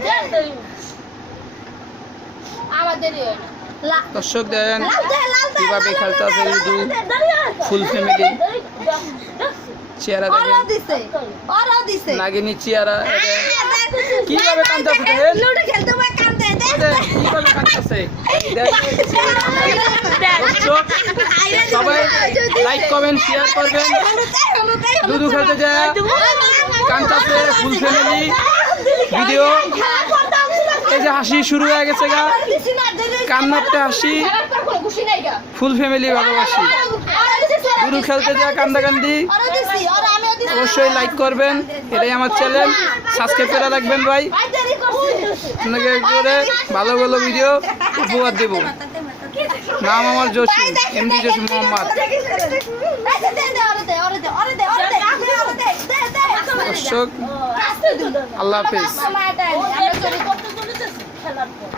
হয় দর্শক দেখেন কীভাবে খেলতে আছে ফুল ফ্যামিলি চেহারা ওরা দেখেন নাগিনী চেহারা কীভাবে কাঁদতেছে দেখেন কীভাবে কাঁদতেছে সবাই লাইক করবেন শেয়ার করবেন লুডু খেলতে যায় কান্তাছে ফুল ফ্যামিলি ভিডিও এই যে হাসি শুরু হয়ে গেছে গা কান্নারটা হাসি ফুল ফ্যামিলি ভালোবাসি লুডু খেলতে যায় কান্দাকান্দি অবশ্যই লাইক করবেন এটাই আমার চ্যানেল সাবস্ক্রাইব করে রাখবেন ভাই আপনাকে করে ভালো ভালো ভিডিও উপহার দেবো নাম আমার জসিম এমডি জসিম মোহাম্মদ দর্শক আল্লাহ হাফেজ।